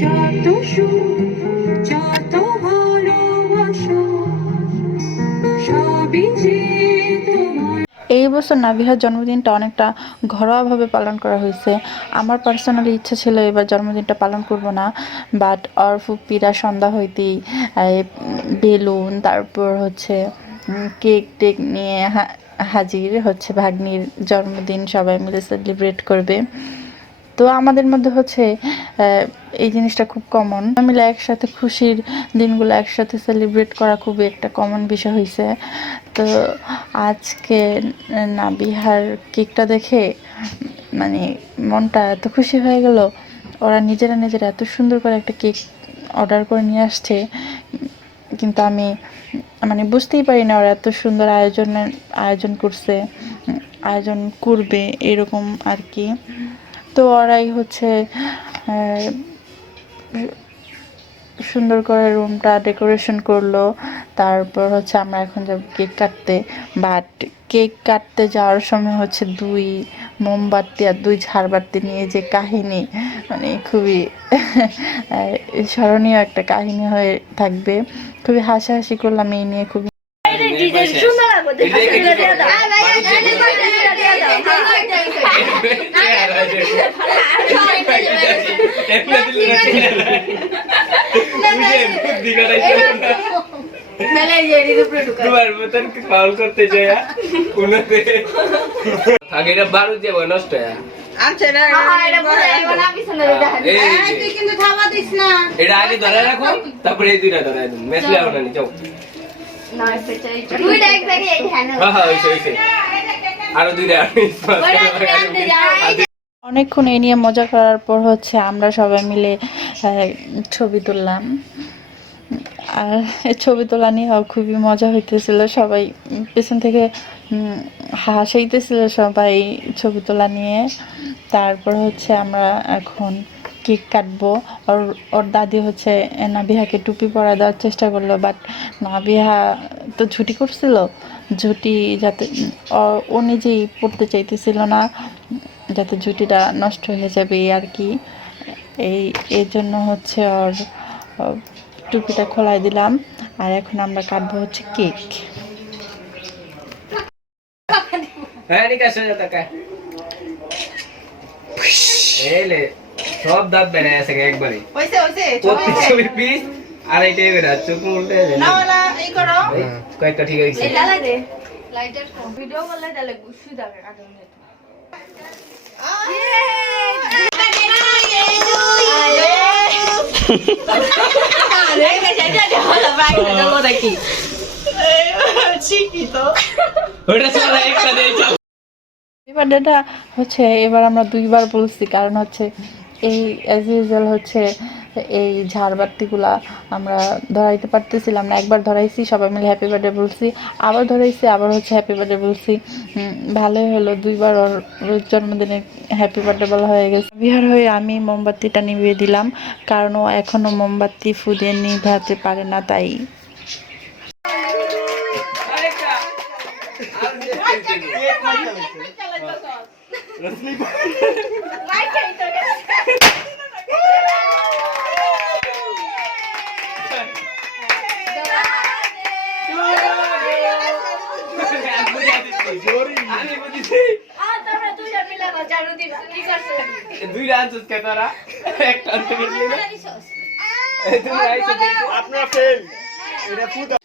যত সুখ, যত সবই এই বছর নাবিহার জন্মদিনটা অনেকটা ঘরোয়াভাবে পালন করা হয়েছে। আমার পার্সোনালি ইচ্ছা ছিল এবার জন্মদিনটা পালন করব না বাট অর ফুপিরা সন্ধ্যা হইতেই বেলুন, তারপর হচ্ছে কেক টেক নিয়ে হাজির হচ্ছে ভাগ্নির জন্মদিন, সবাই মিলে সেলিব্রেট করবে। তো আমাদের মধ্যে হচ্ছে এই জিনিসটা খুব কমন মিলে একসাথে খুশির দিনগুলো একসাথে সেলিব্রেট করা খুবই একটা কমন বিষয় হয়েছে তো আজকে না বিহার কেকটা দেখে মানে মনটা এত খুশি হয়ে গেল, ওরা নিজেরা নিজেরা এত সুন্দর করে একটা কেক অর্ডার করে নিয়ে আসছে। কিন্তু আমি মানে বুঝতেই পারি না ওরা এত সুন্দর আয়োজনের আয়োজন করছে, আয়োজন করবে, এরকম আর কি। তো ওরাই হচ্ছে সুন্দর করে রুমটা ডেকোরেশন করল। তারপর হচ্ছে আমরা এখন যাব কেক কাটতে। বাট কেক কাটতে যাওয়ার সময় হচ্ছে দুই মোমবাতি আর দুই ঝাড়বাতি নিয়ে যে কাহিনী মানে খুবই স্মরণীয় একটা কাহিনী হয়ে থাকবে। খুবই হাসাহাসি করলাম এই নিয়ে খুবই তোমার মতন ফাউল করতে যায় উনাতে আগে এটা বারো দিয়ে নষ্ট না এটা আগে ধরে রাখো তারপরে এই দুইটা ধরে মেসলে না যাও হ্যাঁ হ্যাঁ আরও দুইটা অনেকক্ষণ এই নিয়ে মজা করার পর হচ্ছে আমরা সবাই মিলে ছবি তুললাম। আর এই ছবি তোলা নিয়ে খুবই মজা হইতেছিল। সবাই পেছন থেকে উম, হাসাইতেছিল সবাই ছবি তোলা নিয়ে। তারপর হচ্ছে আমরা এখন কেক কাটবো। ওর ওর দাদি হচ্ছে নাবিহাকে টুপি পরা দেওয়ার চেষ্টা করল বাট নাবিহা তো ঝুটি করছিল। ঝুটি যাতে, ও- নিজেই পড়তে চাইতেছিল না, যাতে ঝুটিটা নষ্ট হয়ে যাবে আর কি। এই এর জন্য হচ্ছে ওর টুপিটা খোলাই দিলাম, আর এখন আমরা কাটবো হচ্ছে কেক। হ্যাঁ নিকা সোজা টাকা এলে সব দাঁত বেড়ে আছে একবারে। ওইসে ওইসে প্রত্যেক পিস আর এইটাই বেড়ে চোখ উল্টে যায় না না এই করো। কয়েকটা ঠিক সব একটা দিয়ে চাপ এবার এটা হচ্ছে এবার আমরা দুইবার বলছি কারণ হচ্ছে এই অ্যাজ ইউজুয়াল হচ্ছে এই ঝাড়বাতিগুলা আমরা ধরাইতে পারতেছিলাম না একবার ধরাইছি সবাই মিলে হ্যাপি বার্থডে বলছি আবার ধরাইছি আবার হচ্ছে হ্যাপি বার্থডে বলছি ভালোই হলো দুইবার ওর জন্মদিনে হ্যাপি বার্থডে বলা হয়ে গেছে বিহার হয়ে আমি মোমবাতিটা নিভিয়ে দিলাম কারণ ও এখনও মোমবাতি ফুদিয়ে নিভাতে পারে না তাই দুই রাঞ্চস কে তারা একটা আনতে গেছিলে না এই তুমি আইছো আপনার ফেল এটা ফুটা